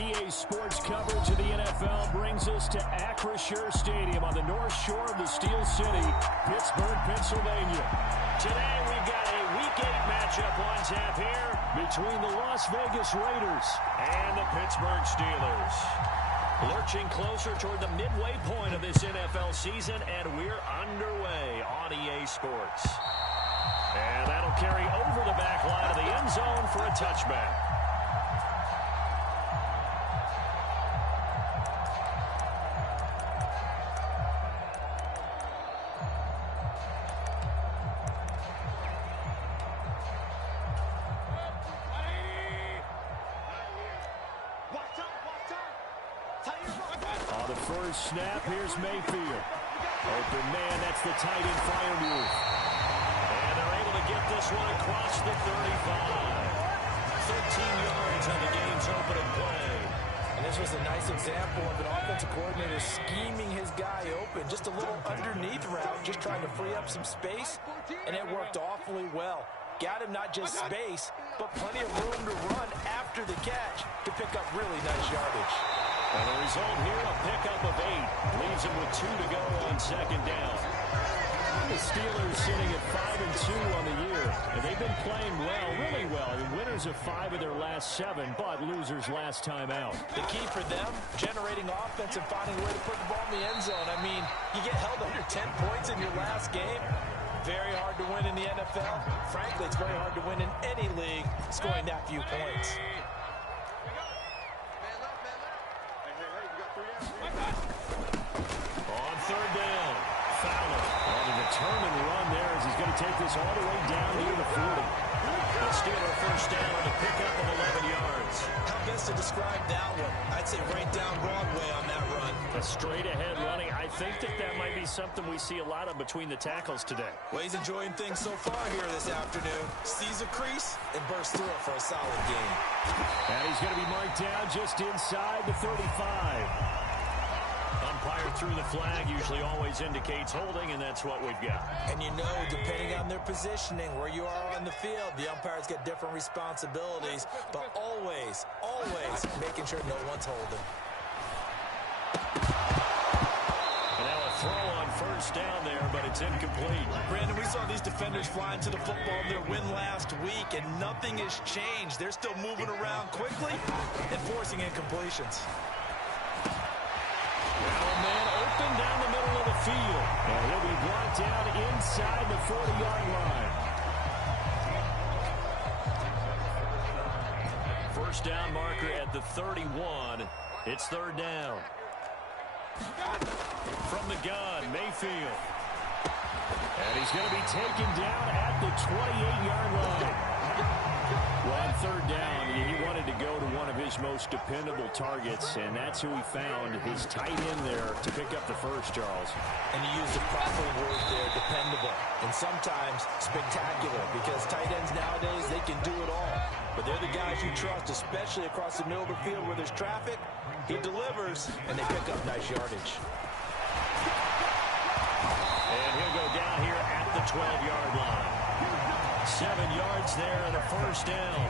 EA Sports coverage of the NFL brings us to Acrisure Stadium on the north shore of the Steel City, Pittsburgh, Pennsylvania. Today we've got a Week 8 matchup on tap here between the Las Vegas Raiders and the Pittsburgh Steelers. Lurching closer toward the midway point of this NFL season, and we're underway on EA Sports. And that'll carry over the back line of the end zone for a touchback. On the first snap, here's Mayfield. Open man, that's the tight end Firemouth. And they're able to get this one across the 35. 13 yards on the game's opening play. And this was a nice example of an offensive coordinator scheming his guy open. Just a little underneath route, just trying to free up some space, and it worked awfully well. Got him not just space, but plenty of room to run after the catch to pick up really nice yardage. And the result here, a pickup of 8. Leaves him with 2 to go on second down. The Steelers sitting at 5-2 on the year. And they've been playing well, really well. Winners of 5 of their last 7, but losers last time out. The key for them, generating offense and finding a way to put the ball in the end zone. I mean, you get held under 10 points in your last game. Very hard to win in the NFL. Frankly, it's very hard to win in any league scoring that few points. On third down, Fowler on a determined run there as he's going to take this all the way down near the 40. The Steeler first down on a pickup of 11 yards. How best to describe that one? I'd say right down Broadway on that run. A straight ahead running. I think that might be something we see a lot of between the tackles today. Well, he's enjoying things so far here this afternoon. Sees a crease and bursts through it for a solid game. And he's going to be marked down just inside the 35. Umpire through the flag usually always indicates holding, and that's what we've got. And you know, depending on their positioning, where you are on the field, the umpires get different responsibilities, but always making sure no one's holding. And now a throw on first down there, but it's incomplete. Brandon, we saw these defenders flying to the football in their win last week, and nothing has changed. They're still moving around quickly and forcing incompletions. Now a man open down the middle of the field. And he'll be brought down inside the 40-yard line. First down marker at the 31. It's third down. From the gun, Mayfield. And he's going to be taken down at the 28-yard line. Well, on third down, he wanted to go to one of his most dependable targets, and that's who he found, his tight end there, to pick up the first, Charles. And you used the proper word there, dependable, and sometimes spectacular, because tight ends nowadays, they can do it all. But they're the guys you trust, especially across the middle of the field where there's traffic. He delivers, and they pick up nice yardage. And he'll go down here at the 12-yard line. 7 yards there and a first down.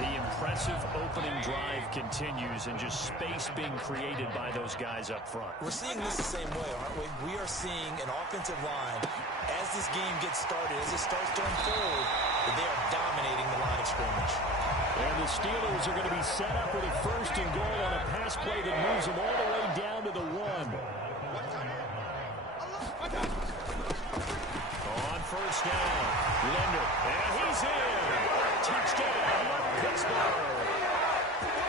The impressive opening drive continues, and just space being created by those guys up front. We're seeing this the same way, aren't we? We are seeing an offensive line, as this game gets started, as it starts to unfold, that they are dominating the line of scrimmage. And the Steelers are going to be set up with a first and goal on a pass play that moves them all the way down to the 1. On first down, Linder, and he's in. Touchdown, Pittsburgh.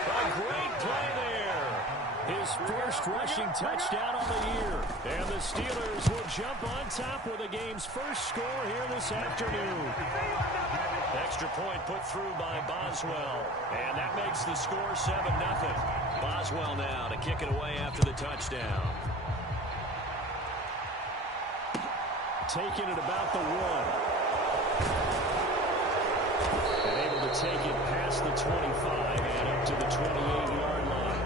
A great play there. His first rushing touchdown on the year. And the Steelers will jump on top with the game's first score here this afternoon. Extra point put through by Boswell. And that makes the score 7-0. Boswell now to kick it away after the touchdown. Taking it about the 1. And able to take it past the 25 and up to the 28-yard line.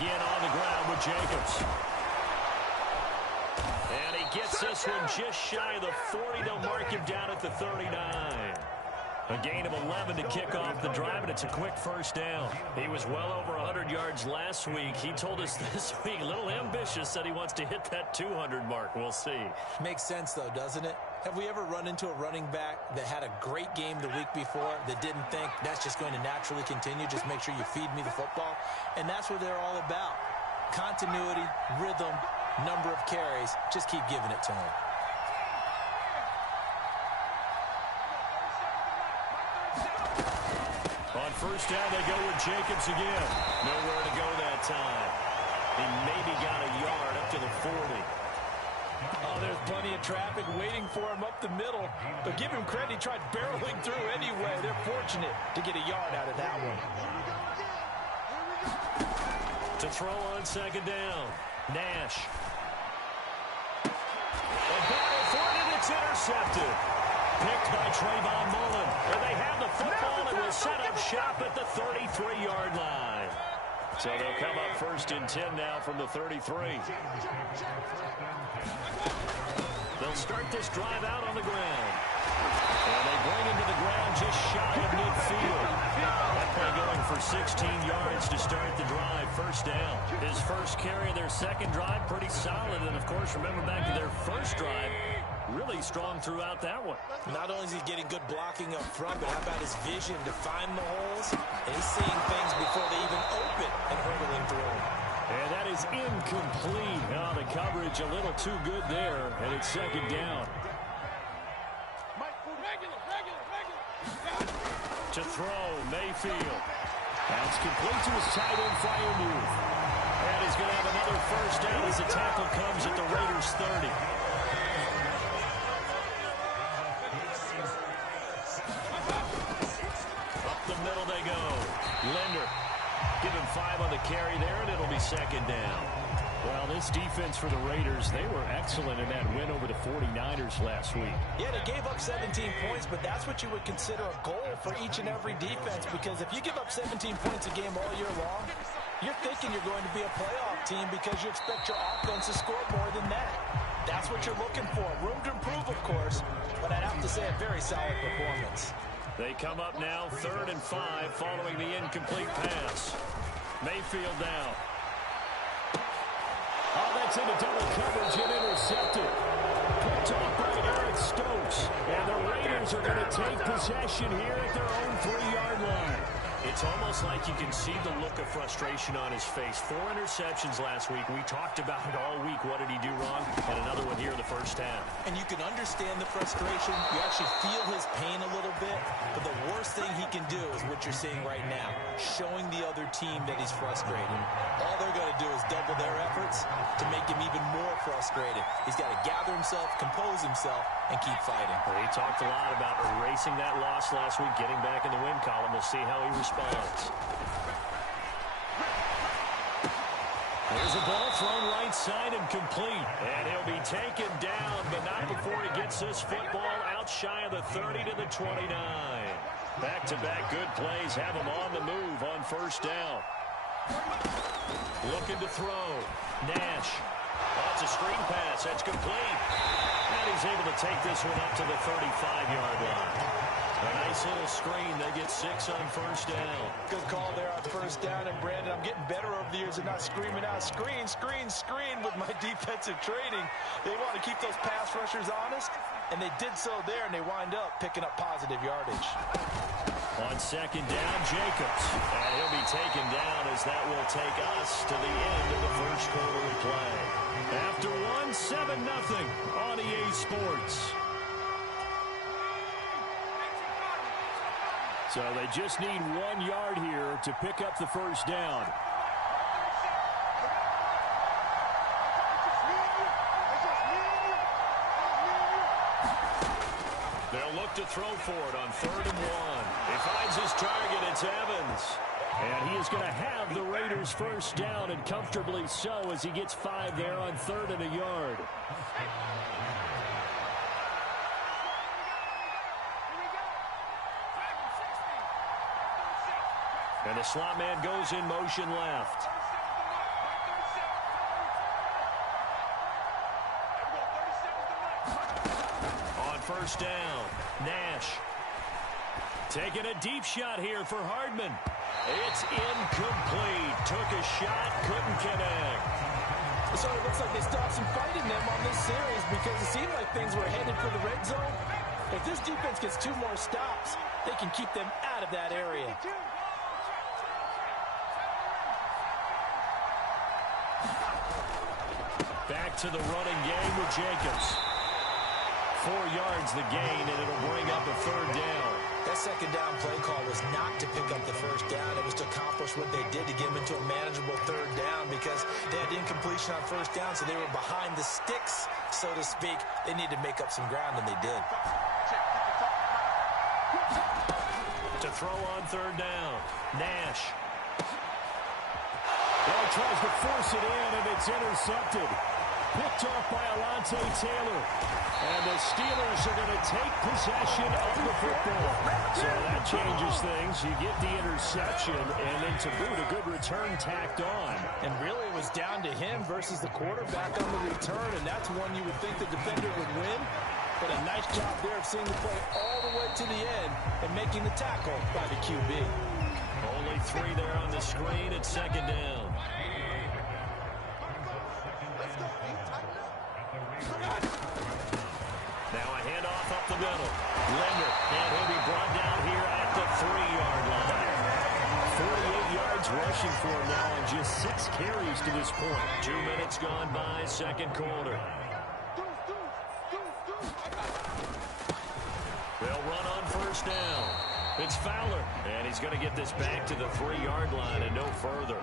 again on the ground with Jacobs. And he gets this one just shy of the 40. They'll mark him down at the 39. A gain of 11 to kick off the drive, and it's a quick first down. He was well over 100 yards last week. He told us this week, a little ambitious, said he wants to hit that 200 mark. We'll see. Makes sense, though, doesn't it? Have we ever run into a running back that had a great game the week before that didn't think that's just going to naturally continue? Just make sure you feed me the football. And that's what they're all about. Continuity, rhythm, number of carries. Just keep giving it to him. On first down, they go with Jacobs again. Nowhere to go that time. He maybe got a yard up to the 40. Oh, there's plenty of traffic waiting for him up the middle. But give him credit, he tried barreling through anyway. They're fortunate to get a yard out of that one. To throw on second down, Nash. A battle for it, and it's intercepted. Picked by Trayvon Mullen. And they have the football and will set up shop at the 33-yard line. So they'll come up first and 10 now from the 33. They'll start this drive out on the ground. And they bring him to the ground just shy of midfield. That play going for 16 yards to start the drive. First down. His first carry of their second drive, pretty solid. And, of course, remember back to their first drive, really strong throughout that one. Not only is he getting good blocking up front, but how about his vision to find the holes? And he's seeing things before they even open and hurdling through them. And that is incomplete. Oh, the coverage a little too good there, and it's second down. To throw, Mayfield. That's complete to his tight end, Freiermuth. And he's going to have another first down as the tackle comes at the Raiders' 30. Up the middle they go. Linder. Give him 5 on the carry there, and it'll be second down. Well, this defense for the Raiders, they were excellent in that win over the 49ers last week. Yeah, they gave up 17 points, but that's what you would consider a goal for each and every defense, because if you give up 17 points a game all year long, you're thinking you're going to be a playoff team because you expect your offense to score more than that. That's what you're looking for. Room to improve, of course, but I'd have to say a very solid performance. They come up now 3rd and 5 following the incomplete pass. Mayfield now. Oh, that's into double coverage and intercepted. Picked off by Eric Stokes. And the Raiders are going to take possession here at their own 3-yard line. It's almost like you can see the look of frustration on his face. 4 interceptions last week. We talked about it all week. What did he do wrong? And another one here in the first half. And you can understand the frustration. You actually feel his pain a little bit. But the worst thing he can do is what you're seeing right now, showing the other team that he's frustrated. All they're going to do is double their efforts to make him even more frustrated. He's got to gather himself, compose himself, and keep fighting. Well, he talked a lot about erasing that loss last week, getting back in the win column. We'll see how he responds. There's a ball thrown right side and complete. And he'll be taken down, but not before he gets this football out shy of the 30 to the 29. Back-to-back good plays have him on the move on first down. Looking to throw. Nash. Oh, it's a screen pass. That's complete. And he's able to take this one up to the 35-yard line. A nice little screen. They get 6 on first down. Good call there on first down. And, Brandon, I'm getting better over the years and not screaming out, screen, screen, screen with my defensive training. They want to keep those pass rushers honest, and they did so there, and they wind up picking up positive yardage. On second down, Jacobs. And he'll be taken down as that will take us to the end of the first quarter of play. After 7-0 on EA Sports. So they just need 1 yard here to pick up the first down. They'll look to throw for it on 3rd and 1. He finds his target. It's Evans. And he is going to have the Raiders first down, and comfortably so, as he gets 5 there on 3rd and a yard. And the slot man goes in motion left. On first down, Nash. Taking a deep shot here for Hardman. It's incomplete. Took a shot, couldn't connect. So it looks like they stopped some fight in them on this series because it seemed like things were headed for the red zone. If this defense gets 2 more stops, they can keep them out of that area. Back to the running game with Jacobs. 4 yards the gain, and it'll bring up a 3rd down. That second down play call was not to pick up the first down. It was to accomplish what they did to get them into a manageable 3rd down because they had incompletion on first down, so they were behind the sticks, so to speak. They needed to make up some ground, and they did. To throw on 3rd down, Nash. Well, tries to force it in, and it's intercepted. Picked off by Alontae Taylor. And the Steelers are going to take possession of the football. So that changes things. You get the interception, and then to boot, a good return tacked on. And really it was down to him versus the quarterback on the return, and that's one you would think the defender would win. But a nice job there of seeing the play all the way to the end and making the tackle by the QB. Only 3 there on the screen at 2nd down. Now a handoff up the middle. Linder, and he'll be brought down here at the 3-yard line. 48 yards rushing for him now on just 6 carries to this point. 2 minutes gone by, 2nd quarter. They'll run on first down. It's Fowler, and he's going to get this back to the 3-yard line and no further.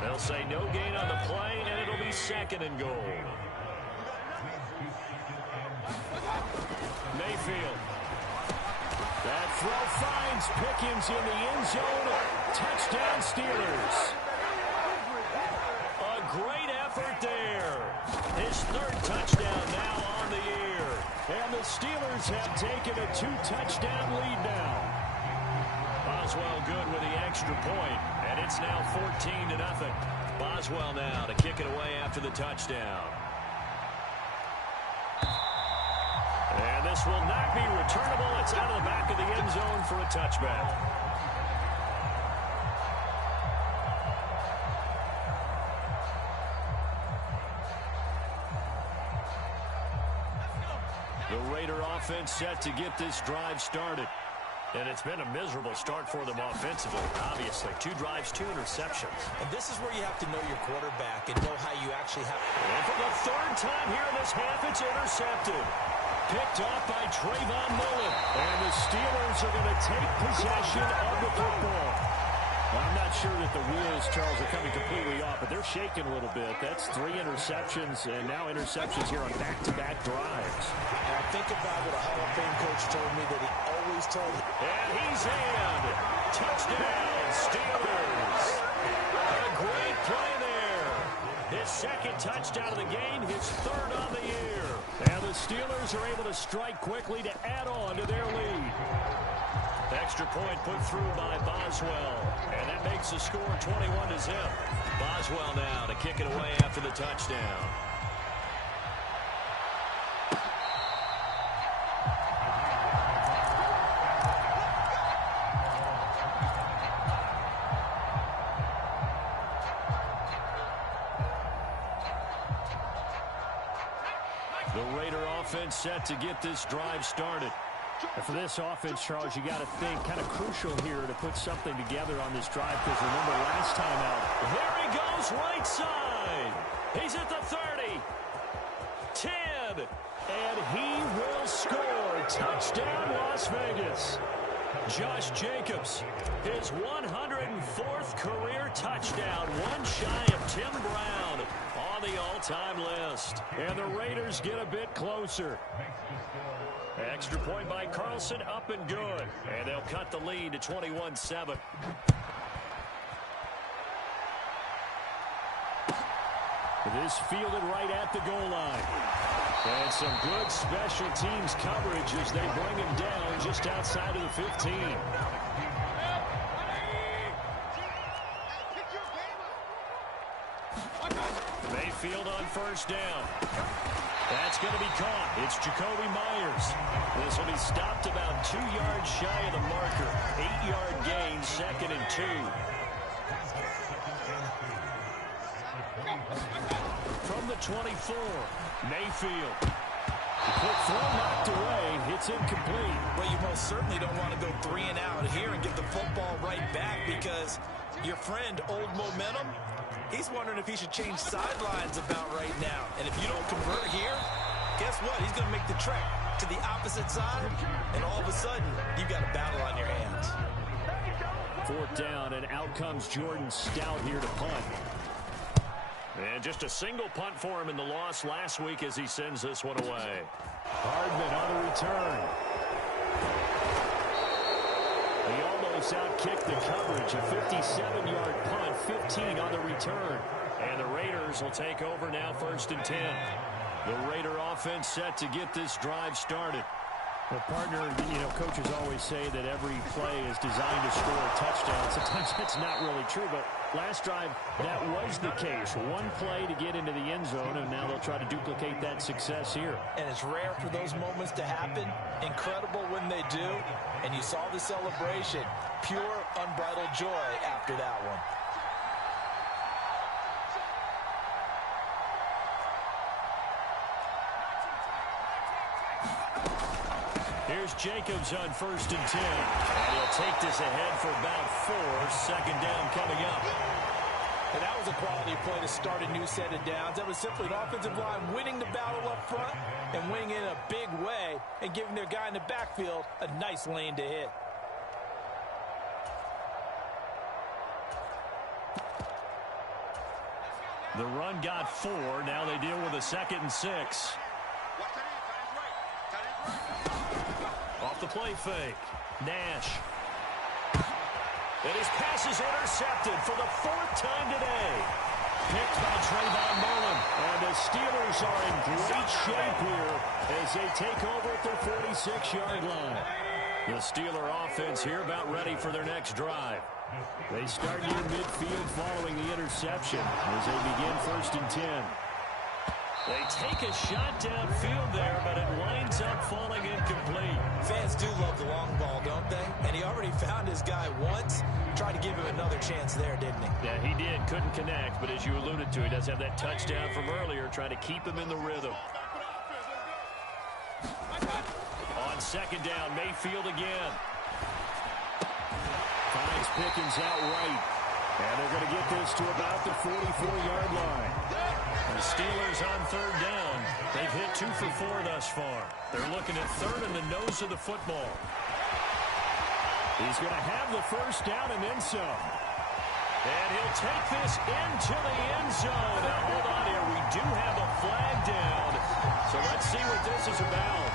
They'll say no gain on the play, and it'll be 2nd and goal. Mayfield. That throw finds Pickens in the end zone. Touchdown Steelers. A great effort there. His 3rd touchdown now on the year. And the Steelers have taken a 2-touchdown lead now. Boswell good with the extra point, and it's now 14-0. Boswell now to kick it away after the touchdown. And this will not be returnable. It's out of the back of the end zone for a touchback. The Raider offense set to get this drive started. And it's been a miserable start for them offensively, obviously. 2 drives, 2 interceptions. And this is where you have to know your quarterback and know how you actually have... And for the 3rd time here in this half, it's intercepted. Picked off by Trayvon Mullen. And the Steelers are going to take possession of the football. Well, I'm not sure that the wheels, Charles, are coming completely off, but they're shaking a little bit. That's 3 interceptions, and now interceptions here on back-to-back drives. Now think about what a Hall of Fame coach told me that he always told me. And he's in. Touchdown, Steelers. A great play there. His 2nd touchdown of the game, his 3rd on the year. And the Steelers are able to strike quickly to add on to their lead. Extra point put through by Boswell. And that makes the score 21-0. Boswell now to kick it away after the touchdown. The Raider offense set to get this drive started. And for this offense, Charles, you got to think kind of crucial here to put something together on this drive, because remember last time out. There he goes, right side. He's at the 30. 10. And he will score. Touchdown, Las Vegas. Josh Jacobs, his 104th career touchdown, one shy of Tim Brown on the all-time list. And the Raiders get a bit closer. Extra point by Carlson, up and good. And they'll cut the lead to 21-7. This fielded right at the goal line. And some good special teams coverage as they bring him down just outside of the 15. Mayfield on first down. That's going to be caught. It's Jacoby Myers. This will be stopped about 2 yards shy of the marker. 8-yard gain, 2nd and 2. From the 24, Mayfield. The quick throw knocked away. It's incomplete. Well, you most certainly don't want to go 3 and out here and get the football right back because your friend, Old Momentum, he's wondering if he should change sidelines about right now. And if you don't convert here, guess what? He's going to make the trek to the opposite side, and all of a sudden, you've got a battle on your hands. 4th down, and out comes Jordan Stout here to punt. And just a single punt for him in the loss last week as he sends this one away. Hardman on the return. He almost outkicked the coverage. A 57-yard punt, 15 on the return. And the Raiders will take over now, 1st and 10. The Raider offense set to get this drive started. Well, partner, coaches always say that every play is designed to score a touchdown. Sometimes that's not really true, but last drive, that was the case. One play to get into the end zone, and now they'll try to duplicate that success here. And it's rare for those moments to happen. Incredible when they do. And you saw the celebration. Pure, unbridled joy after that one. Here's Jacobs on 1st and 10. And he'll take this ahead for about 4. 2nd down coming up. And that was a quality play to start a new set of downs. That was simply an offensive line winning the battle up front and winning in a big way and giving their guy in the backfield a nice lane to hit. The run got 4. Now they deal with a 2nd and 6. Off the play fake. Nash. And his pass is intercepted for the 4th time today. Picked by Trayvon Mullen. And the Steelers are in great shape here as they take over at their 46-yard line. The Steeler offense here about ready for their next drive. They start near midfield following the interception as they begin 1st and 10. They take a shot downfield there, but it winds up falling incomplete. Fans do love the long ball, don't they? And he already found his guy once. Tried to give him another chance there, didn't he? Yeah, he did. Couldn't connect, but as you alluded to, he does have that touchdown from earlier, trying to keep him in the rhythm. On 2nd down, Mayfield again. Finds Pickens out right. And they're going to get this to about the 44-yard line. The Steelers on 3rd down. They've hit 2 for 4 thus far. They're looking at 3rd in the nose of the football. He's going to have the 1st down and then some. And he'll take this into the end zone. Now, hold on here. We do have a flag down. So let's see what this is about.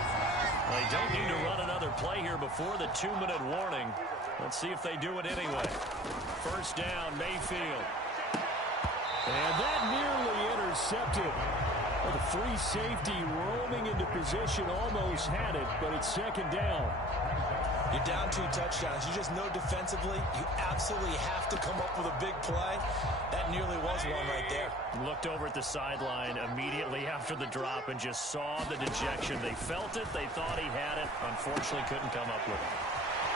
They don't need to run another play here before the 2-minute warning. Let's see if they do it anyway. 1st down, Mayfield. And that nearly intercepted. Well, the free safety roaming into position almost had it, but it's 2nd down. You're down 2 touchdowns. You just know defensively you absolutely have to come up with a big play. That nearly was one right there. Looked over at the sideline immediately after the drop and just saw the dejection. They felt it. They thought he had it. Unfortunately, couldn't come up with it.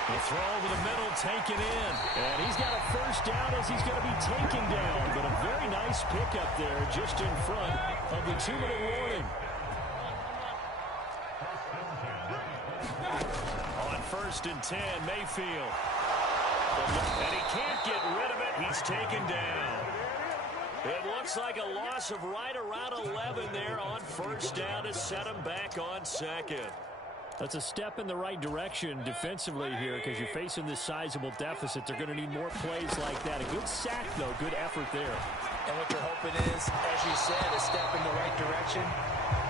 The throw over the middle, taken in. And he's got a 1st down as he's going to be taken down. But a very nice pickup there just in front of the 2-minute warning. On 1st and 10, Mayfield. And he can't get rid of it. He's taken down. It looks like a loss of right around 11 there on 1st down to set him back on 2nd. That's a step in the right direction defensively here because you're facing this sizable deficit. They're going to need more plays like that. A good sack, though. Good effort there. And what you're hoping is, as you said, a step in the right direction,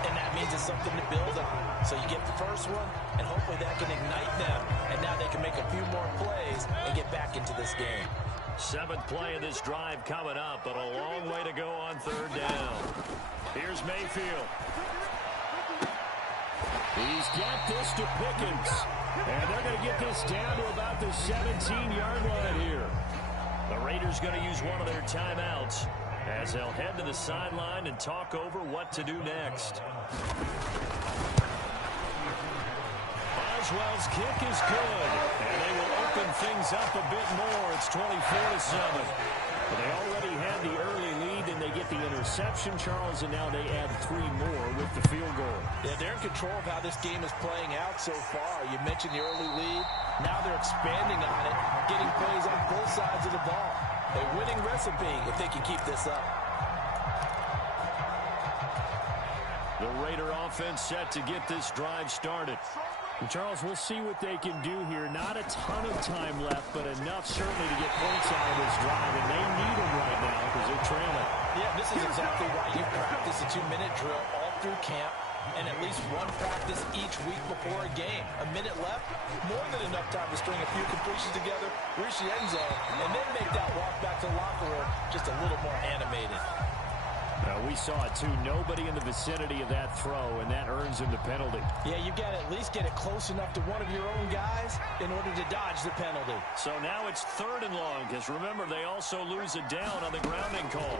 and that means it's something to build on. So you get the first one, and hopefully that can ignite them, and now they can make a few more plays and get back into this game. 7th play of this drive coming up, but a long way to go on 3rd down. Here's Mayfield. He's got this to Pickens. And they're going to get this down to about the 17-yard line here. The Raiders going to use one of their timeouts. as they'll head to the sideline and talk over what to do next. Boswell's kick is good, and they will open things up a bit more. It's 24-7. But they already had the early lead, and they get the interception, Charles, and now they add 3 more with the field goal. Yeah, they're in control of how this game is playing out so far. You mentioned the early lead. Now they're expanding on it, getting plays on both sides of the ball. A winning recipe if they can keep this up. The Raider offense set to get this drive started. And Charles, we'll see what they can do here. Not a ton of time left, but enough certainly to get points out of this drive, and they need them right now because they're trailing. Yeah, this is exactly why you practice a 2-minute drill all through camp and at least one practice each week before a game. A minute left, more than enough time to string a few completions together, reach the end zone, and then make that walk back to the locker room just a little more animated. We saw it, too. Nobody in the vicinity of that throw, and that earns him the penalty. Yeah, you've got to at least get it close enough to one of your own guys in order to dodge the penalty. So now it's 3rd and long, because remember, they also lose a down on the grounding call.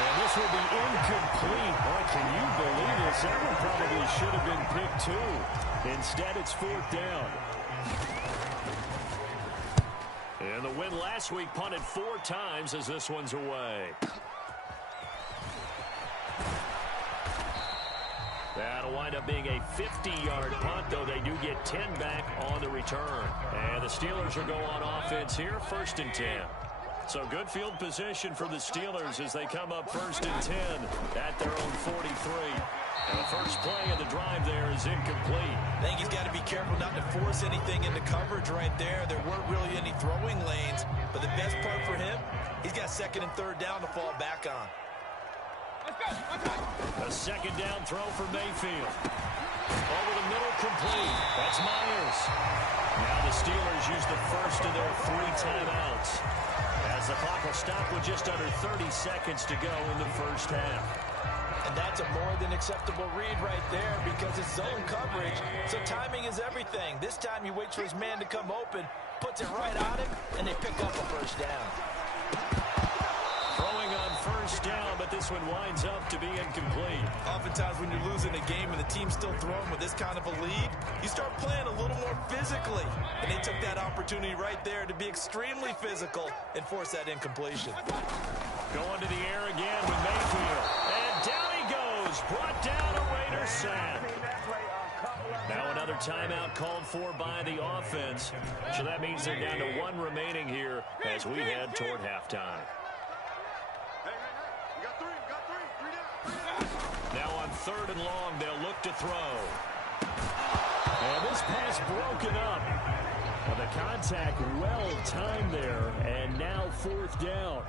And this will be incomplete. Boy, can you believe this? That one probably should have been picked, too. Instead, it's 4th down. And the win last week punted 4 times as this one's away. That'll wind up being a 50-yard punt, though they do get 10 back on the return. And the Steelers will go on offense here, 1st and 10. So good field position for the Steelers as they come up 1st and 10 at their own 43. And the first play of the drive there is incomplete. I think he's got to be careful not to force anything into coverage right there. There weren't really any throwing lanes. But the best part for him, he's got 2nd and 3rd down to fall back on. A 2nd down throw for Mayfield. Over the middle, complete. That's Myers. Now the Steelers use the first of their 3 timeouts, as the clock will stop with just under 30 seconds to go in the first half. And that's a more than acceptable read right there because it's zone coverage, so timing is everything. This time he waits for his man to come open, puts it right on him, and they pick up a 1st down. Throwing on 1st down, but this one winds up to be incomplete. Oftentimes when you're losing a game and the team's still throwing with this kind of a lead, you start playing a little more physically. And they took that opportunity right there to be extremely physical and force that incompletion. Going to the air again with Mayfield. And down he goes. Brought down a Raider sack. Now another timeout called for by the offense. So that means they're down to 1 remaining here as we head toward halftime. Now on 3rd and long, they'll look to throw. And this pass broken up. Well, the contact well timed there, and now 4th down.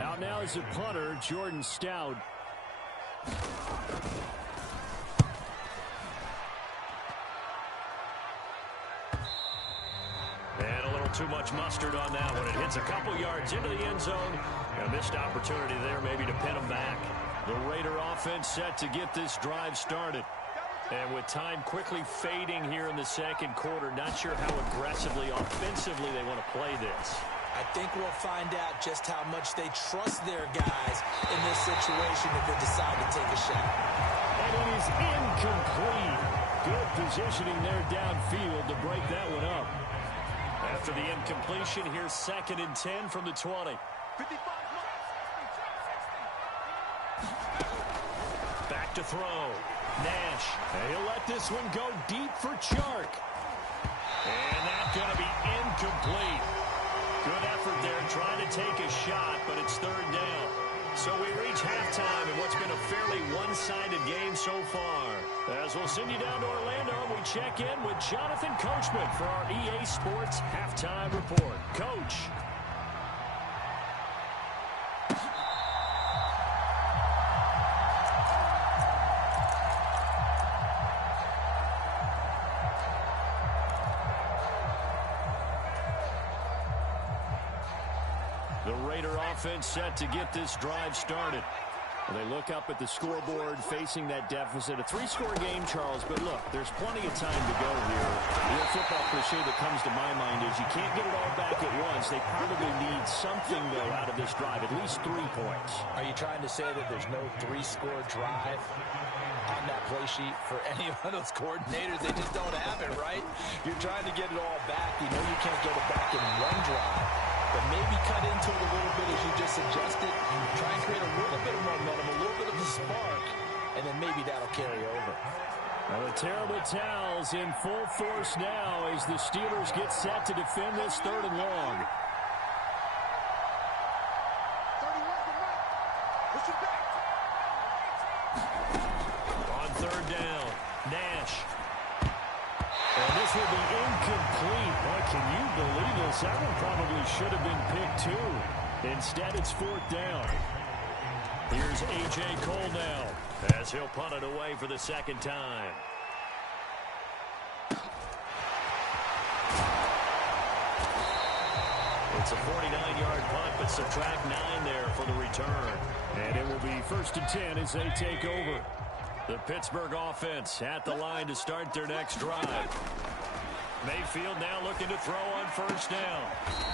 Out now is the punter, Jordan Stout. And a little too much mustard on that one. It hits a couple yards into the end zone. A missed opportunity there maybe to pin them back. The Raider offense set to get this drive started. And with time quickly fading here in the 2nd quarter, not sure how aggressively, offensively they want to play this. I think we'll find out just how much they trust their guys in this situation if they decide to take a shot. And it is incomplete. Good positioning there downfield to break that one up. After the incompletion, here's 2nd and 10 from the 20. Back to throw. Nash. And he'll let this one go deep for Chark. And that's going to be incomplete. Good effort there trying to take a shot, but it's 3rd down. So we reach halftime in what's been a fairly one-sided game so far. As we'll send you down to Orlando, we check in with Jonathan Coachman for our EA Sports Halftime Report. Coach. The Raider offense set to get this drive started. They look up at the scoreboard facing that deficit. A 3-score game, Charles, but look, there's plenty of time to go here. The old football cliche that comes to my mind is you can't get it all back at once. They probably need something, though, out of this drive, at least 3 points. Are you trying to say that there's no 3-score drive on that play sheet for any of those coordinators? They just don't have it, right? You're trying to get it all back. You know you can't get it back in one drive. But maybe cut into it a little bit as you just suggested. Try and create a little bit of momentum, a little bit of a spark, and then maybe that'll carry over. Well, the terrible towels in full force now as the Steelers get set to defend this 3rd and long. On 3rd down, Nash. And this will be incomplete. Boy, can you believe this? That one probably should have been picked too. Instead, it's 4th down. Here's A.J. Cole now as he'll punt it away for the 2nd time. It's a 49-yard punt, but subtract 9 there for the return. And it will be 1st and 10 as they take over. The Pittsburgh offense at the line to start their next drive. Mayfield now looking to throw on 1st down.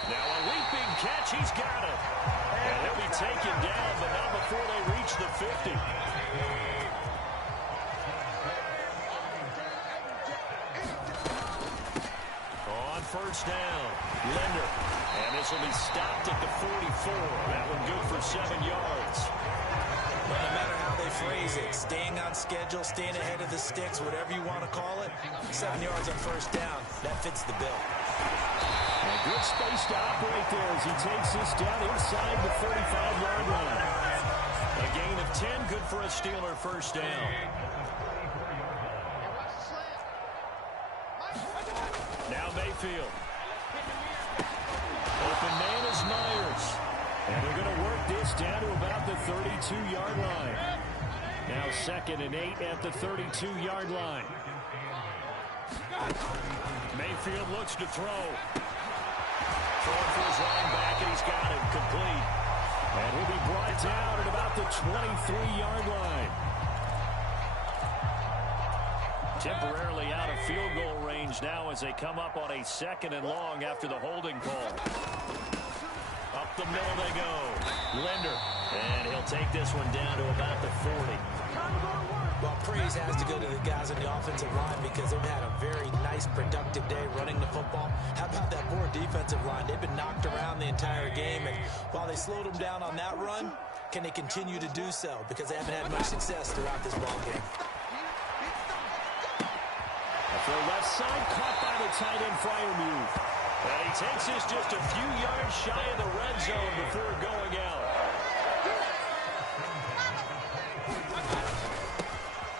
Now a leaping catch. He's got it. And he'll be taken down, but not before they reach the 50. On 1st down, Linder. And this will be stopped at the 44. That one good for 7 yards. But no matter how they phrase it, staying on schedule, staying ahead of the sticks, whatever you want to call it, 7 yards on 1st down, that fits the bill. And good space to operate there as he takes this down inside the 35-yard line. A gain of 10, good for a Steeler 1st down. Now Mayfield. Open man is Myers. And they're going to work this down to about the 32-yard line. Now 2nd and 8 at the 32-yard line. Mayfield looks to throw. Throwing for his line back, and he's got it complete. And he'll be brought down at about the 23-yard line. Temporarily out of field goal range now as they come up on a 2nd and long after the holding call. Up the middle they go. Linder. And he'll take this one down to about the 40. Well, praise has to go to the guys on the offensive line because they've had a very nice, productive day running the football. How about that poor defensive line? They've been knocked around the entire game, and while they slowed them down on that run, can they continue to do so? Because they haven't had much success throughout this ballgame. A throw left side, caught by the tight end Freiermuth. And he takes this just a few yards shy of the red zone before going out.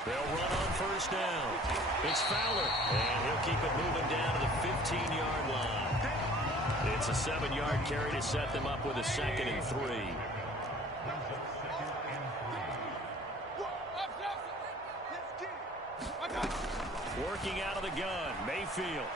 They'll run on 1st down. It's Fowler, and he'll keep it moving down to the 15-yard line. It's a 7-yard carry to set them up with a 2nd and 3. Working out of the gun, Mayfield.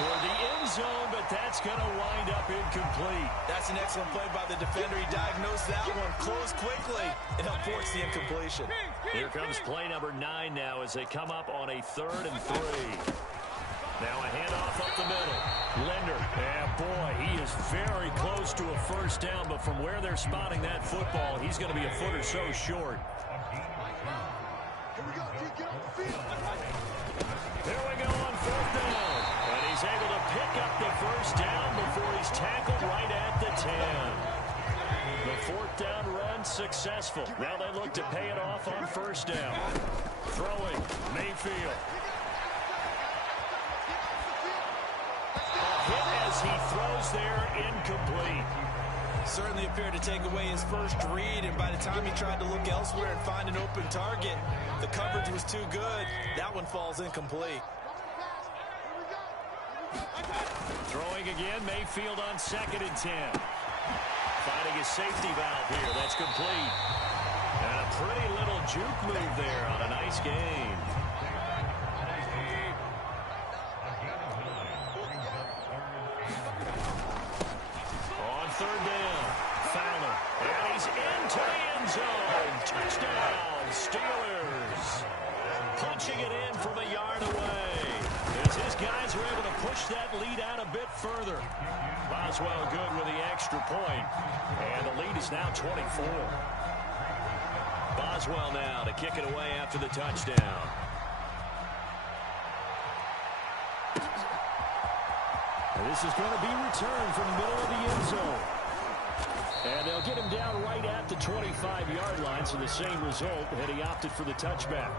Toward the end zone, but that's going to wind up incomplete. That's an excellent play by the defender. He diagnosed that one, closed quickly, and helped force the incompletion. Here comes play number 9 now as they come up on a 3rd and 3. Now a handoff up the middle. Linder, and boy, he is very close to a 1st down, but from where they're spotting that football, he's going to be a foot or so short. There we go on 4th down. And he's able to pick up the 1st down before he's tackled right at the 10. The 4th down run successful. Now they look to pay it off on 1st down. Throwing, Mayfield. A hit as he throws there, incomplete. Certainly appeared to take away his first read, and by the time he tried to look elsewhere and find an open target, the coverage was too good. That one falls incomplete. Throwing again, Mayfield on 2nd and 10. Finding his safety valve here. That's complete. And a pretty little juke move there on a nice gain. On 3rd down, Fowler. And he's in end zone. Touchdown, Steelers. Punching it in from a yard away. As his guys are able to push that lead out a bit further. Boswell good with the extra point. And the lead is now 24. Boswell now to kick it away after the touchdown. And this is going to be returned from the middle of the end zone. And they'll get him down right at the 25-yard line, so the same result, and he opted for the touchback.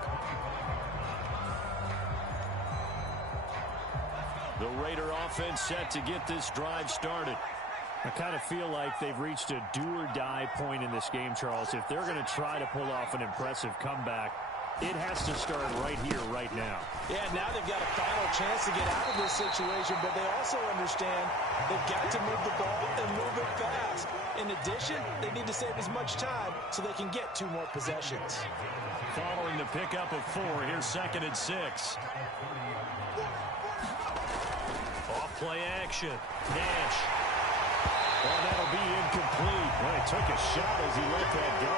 The Raider offense set to get this drive started. I kind of feel like they've reached a do-or-die point in this game, Charles. If they're going to try to pull off an impressive comeback, it has to start right here, right now. Yeah, now they've got a final chance to get out of this situation, but they also understand they've got to move the ball and move it fast. In addition, they need to save as much time so they can get 2 more possessions. Following the pickup of 4, here's 2nd and 6. Off-play action. Nash. Well, that'll be incomplete. Well, he took a shot as he let that go.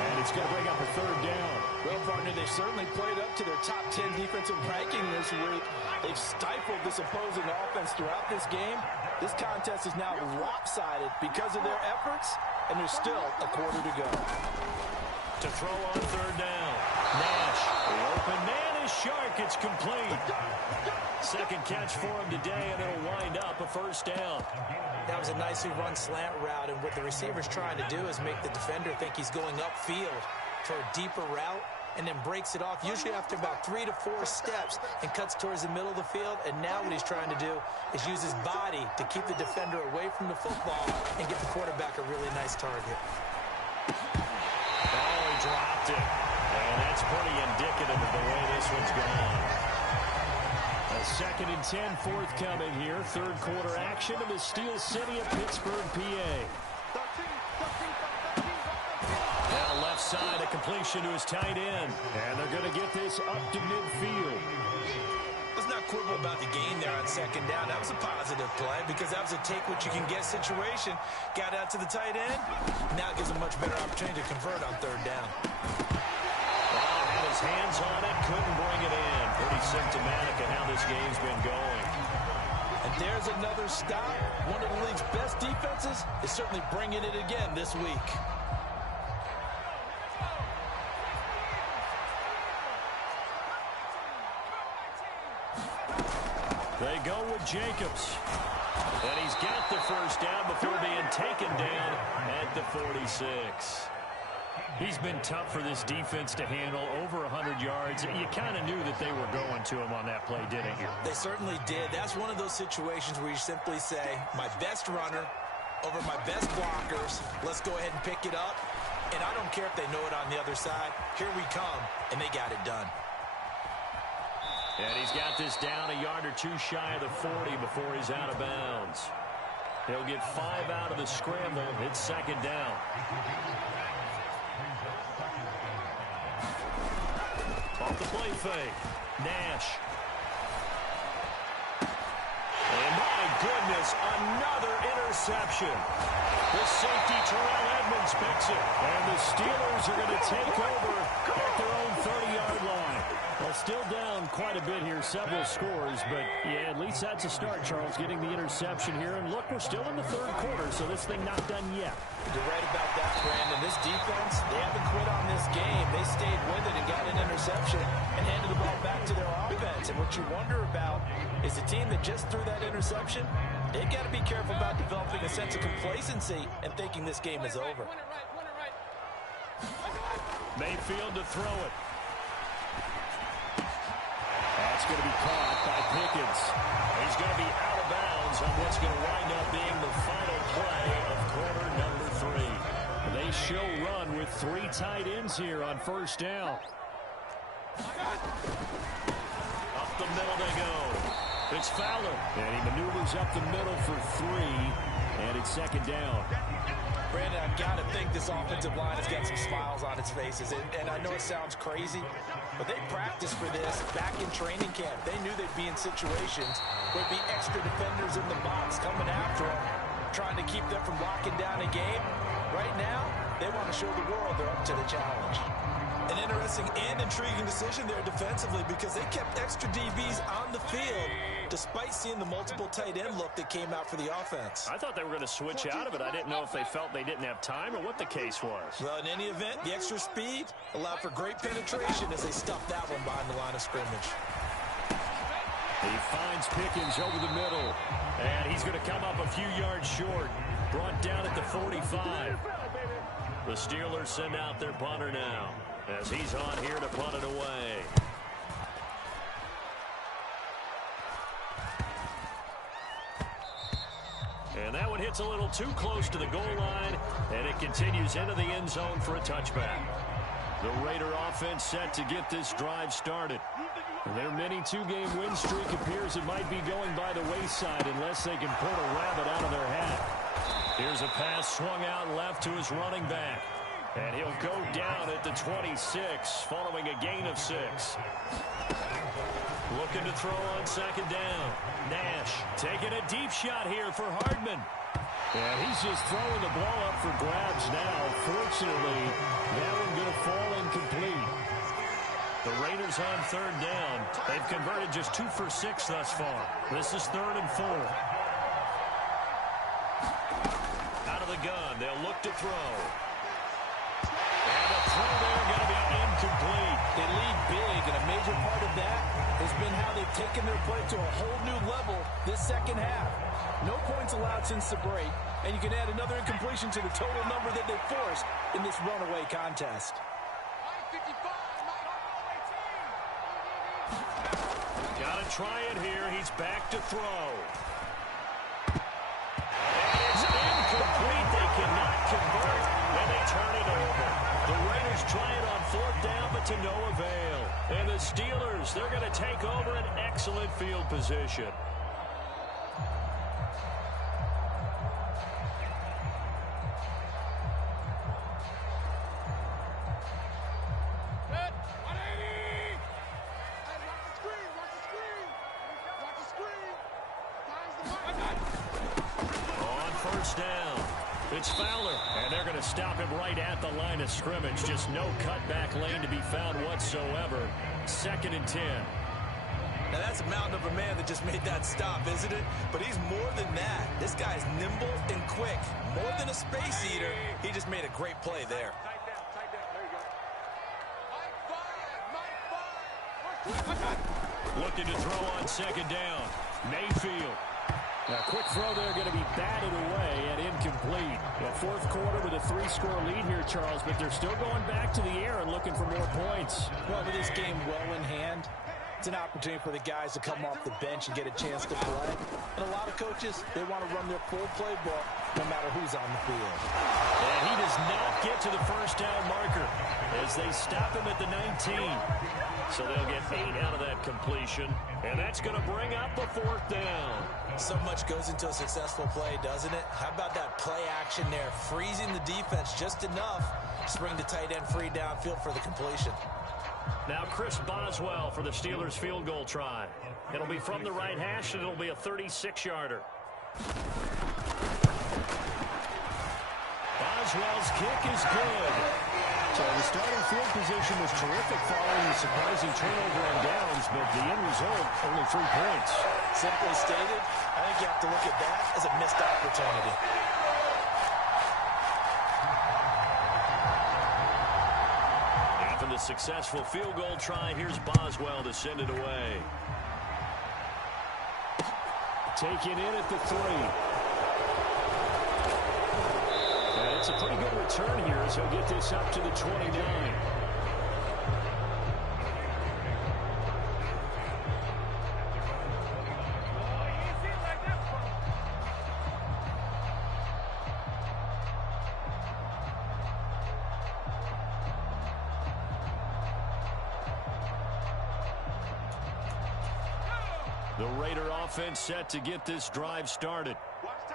And it's going to bring up a 3rd down. Well, partner, they've certainly played up to their top 10 defensive ranking this week. They've stifled this opposing offense throughout this game. This contest is now lopsided because of their efforts, and there's still a quarter to go. To throw on 3rd down. Nash. The open man is Shark. It's complete. 2nd catch for him today, and it'll wind up a 1st down. That was a nicely run slant route, and what the receiver's trying to do is make the defender think he's going upfield for a deeper route, and then breaks it off, usually after about 3 to 4 steps, and cuts towards the middle of the field. And now what he's trying to do is use his body to keep the defender away from the football and get the quarterback a really nice target. Oh, he dropped it. And that's pretty indicative of the way this one's gone. A 2nd and 10 forthcoming here. 3rd quarter action in the Steel City of Pittsburgh, PA. Now left side, a completion to his tight end. And they're going to get this up to midfield. Let's not quibble about the gain there on 2nd down. That was a positive play because that was a take-what-you-can-get situation. Got out to the tight end. Now it gives him a much better opportunity to convert on 3rd down. Well, had his hands on it, couldn't bring it in. Pretty symptomatic of how this game's been going. And there's another stop. One of the league's best defenses is certainly bringing it again this week. They go with Jacobs. And he's got the 1st down before being taken down at the 46. He's been tough for this defense to handle, over 100 yards. You kind of knew that they were going to him on that play, didn't you? They certainly did. That's one of those situations where you simply say, my best runner over my best blockers. Let's go ahead and pick it up. And I don't care if they know it on the other side. Here we come, and they got it done. And he's got this down a yard or 2 shy of the 40 before he's out of bounds. He'll get 5 out of the scramble. It's 2nd down. Off the play fake. Nash. And my goodness, another interception. The safety, Terrell Edmonds, picks it. And the Steelers are going to take over at their own 30-yard line. Well, still down quite a bit here, several scores, but yeah, at least that's a start, Charles, getting the interception here. And look, we're still in the 3rd quarter, so this thing not done yet. You're right about that, Brandon. This defense, they haven't quit on this game. They stayed with it and got an interception and handed the ball back to their offense. And what you wonder about is the team that just threw that interception, they've got to be careful about developing a sense of complacency and thinking this game is over. Mayfield to throw it. That's going to be caught by Pickens. He's going to be out of bounds on what's going to wind up being the final play of quarter number 3. They show run with 3 tight ends here on 1st down. Up the middle they go. It's Fowler. And he maneuvers up the middle for 3. And it's 2nd down. Brandon, I've got to think this offensive line has got some smiles on its faces. And I know it sounds crazy, but they practiced for this back in training camp. They knew they'd be in situations where there'd be extra defenders in the box coming after them, trying to keep them from locking down a game. Right now, They want to show the world they're up to the challenge. An interesting and intriguing decision there defensively because they kept extra DBs on the field despite seeing the multiple tight end look that came out for the offense. I thought they were going to switch out of it. I didn't know if they felt they didn't have time or what the case was. Well, in any event, the extra speed allowed for great penetration as they stuffed that one behind the line of scrimmage. He finds Pickens over the middle, and he's going to come up a few yards short. Brought down at the 45. The Steelers send out their punter now as he's on here to punt it away. And that one hits a little too close to the goal line, and it continues into the end zone for a touchback. The Raider offense set to get this drive started. Their mini two-game win streak appears it might be going by the wayside unless they can pull a rabbit out of their hat. Here's a pass swung out left to his running back. And he'll go down at the 26 following a gain of 6. Looking to throw on second down. Nash taking a deep shot here for Hardman. And he's just throwing the ball up for grabs now. Fortunately, that one going to fall incomplete. The Raiders on third down. They've converted just 2 for 6 thus far. This is 3rd and 4. Out of the gun, they'll look to throw. And the throw there going to be incomplete. They lead big, and a major part of that has been how they've taken their play to a whole new level this second half. No points allowed since the break, and you can add another incompletion to the total number that they've forced in this runaway contest. Gotta try it here. He's back to throw. And it's incomplete. They cannot convert, and they turn it over. The Raiders try it on 4th down, but to no avail. And the Steelers, they're going to take over an excellent field position. It's Fowler, and they're going to stop him right at the line of scrimmage. Just no cutback lane to be found whatsoever. 2nd and 10. Now, that's a mountain of a man that just made that stop, isn't it? But he's more than that. This guy's nimble and quick. More than a space eater, he just made a great play there. Looking to throw on 2nd down. Mayfield. A quick throw there going to be batted away and incomplete. The 4th quarter with a 3-score lead here, Charles, but they're still going back to the air and looking for more points. Well, with this game well in hand, it's an opportunity for the guys to come off the bench and get a chance to play. And a lot of coaches, they want to run their full playbook no matter who's on the field. And he does not get to the 1st down marker as they stop him at the 19. So they'll get 8 out of that completion. And that's going to bring up a 4th down. So much goes into a successful play, doesn't it? How about that play action there? Freezing the defense just enough to bring the tight end free downfield for the completion. Now Chris Boswell for the Steelers field goal try. It'll be from the right hash, and it'll be a 36-yarder. Boswell's kick is good. So the starting field position was terrific following the surprising turnover on downs, but the end result, only 3 points. Simply stated, I think you have to look at that as a missed opportunity. After the successful field goal try, here's Boswell to send it away. Taken in at the 3. And it's a pretty good return here as he'll get this up to the 29. The Raider offense set to get this drive started.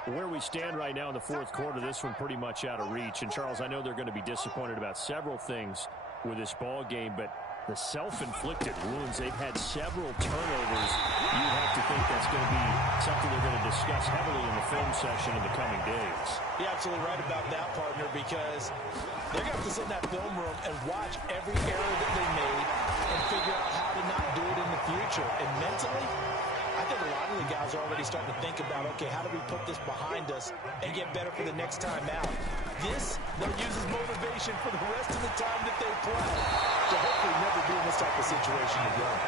Where we stand right now in the 4th quarter, this one pretty much out of reach. And, Charles, I know they're going to be disappointed about several things with this ball game, but The self-inflicted wounds, they've had several turnovers. You have to think that's going to be something they're going to discuss heavily in the film session in the coming days. You're absolutely right about that, partner, because they're going to have to sit in that film room and watch every error that they made and figure out how to not do it in the future. And mentally, I think a lot of the guys are already starting to think about, okay, how do we put this behind us and get better for the next time out? This, they'll use as motivation for the rest of the time that they play to hopefully never be in this type of situation again.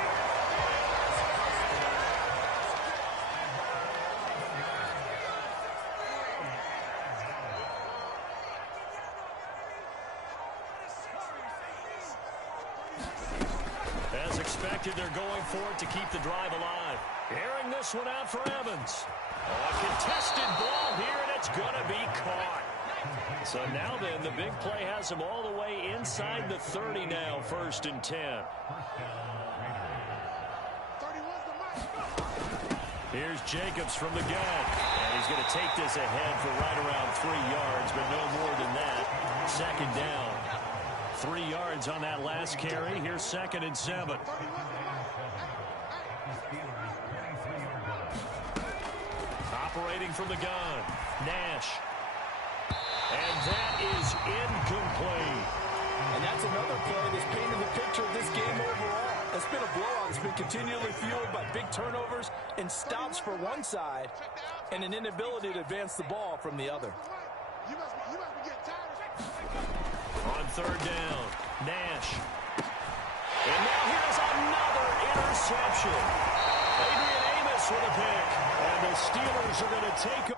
As expected, they're going for it to keep the drive alive. Airing this one out for Evans. A contested ball here, and it's going to be caught. So now then, the big play has him all the way inside the 30 now, 1st and 10. Here's Jacobs from the gun. And he's going to take this ahead for right around 3 yards, but no more than that. 2nd down. 3 yards on that last carry. Here's 2nd and 7. Operating from the gun, Nash. And that is incomplete. And that's another play that's painted the picture of this game overall. It's been a blowout. It's been continually fueled by big turnovers and stops for one side and an inability to advance the ball from the other. On 3rd down, Nash. And now here's another interception. Adrian Amos with a pick. And the Steelers are going to take